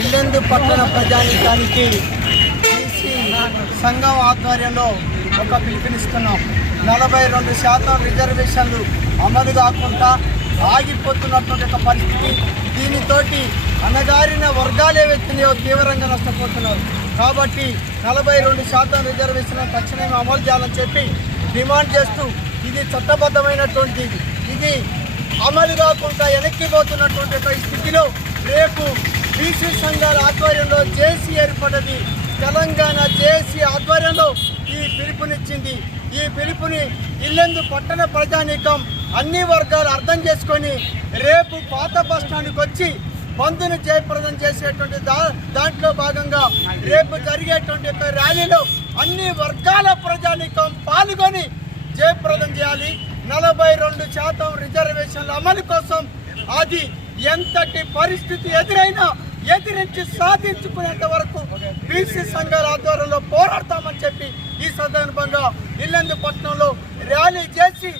ఇల్లెందు పట్టణ ప్రజానీకానికి బీసీ సంఘం ఆధ్వర్యంలో ఒక పిలుపునిస్తున్నాం. 42% రిజర్వేషన్లు అమలు కాకుండా ఆగిపోతున్నటువంటి ఒక పరిస్థితి. దీనితోటి అణగారిన వర్గాలు ఏవైతున్నాయో తీవ్రంగా నష్టపోతున్నారు. కాబట్టి 42% రిజర్వేషన్ తక్షణమే అమలు చేయాలని చెప్పి డిమాండ్ చేస్తూ, ఇది చట్టబద్ధమైనటువంటిది, ఇది అమలు కాకుండా వెనక్కిపోతున్నటువంటి ఒక స్థితిలో రేపు బీసీ సంఘాల ఆధ్వర్యంలో జేసీ ఏర్పడ్డది. తెలంగాణ జేసీ ఆధ్వర్యంలో ఈ పిలుపునిచ్చింది. ఈ పిలుపుని ఇల్లెందు పట్టణ ప్రజానీకం అన్ని వర్గాలు అర్థం చేసుకొని రేపు పాత బస్టాండ్కి వచ్చి బంద్ను జయప్రదం చేసేటువంటి దాంట్లో భాగంగా రేపు జరిగేటువంటి ర్యాలీలో అన్ని వర్గాల ప్రజానీకం పాల్గొని జయప్రదం చేయాలి. 42% రిజర్వేషన్ల అమలు కోసం అది ఎంతటి పరిస్థితి ఎదురైనా ఎదిరించి సాధించుకునేంత వరకు బీసీ సంఘాల ఆధ్వర్యంలో పోరాడతామని చెప్పి ఈ సందర్భంగా ఇల్లెందు పట్టణంలో ర్యాలీ చేసి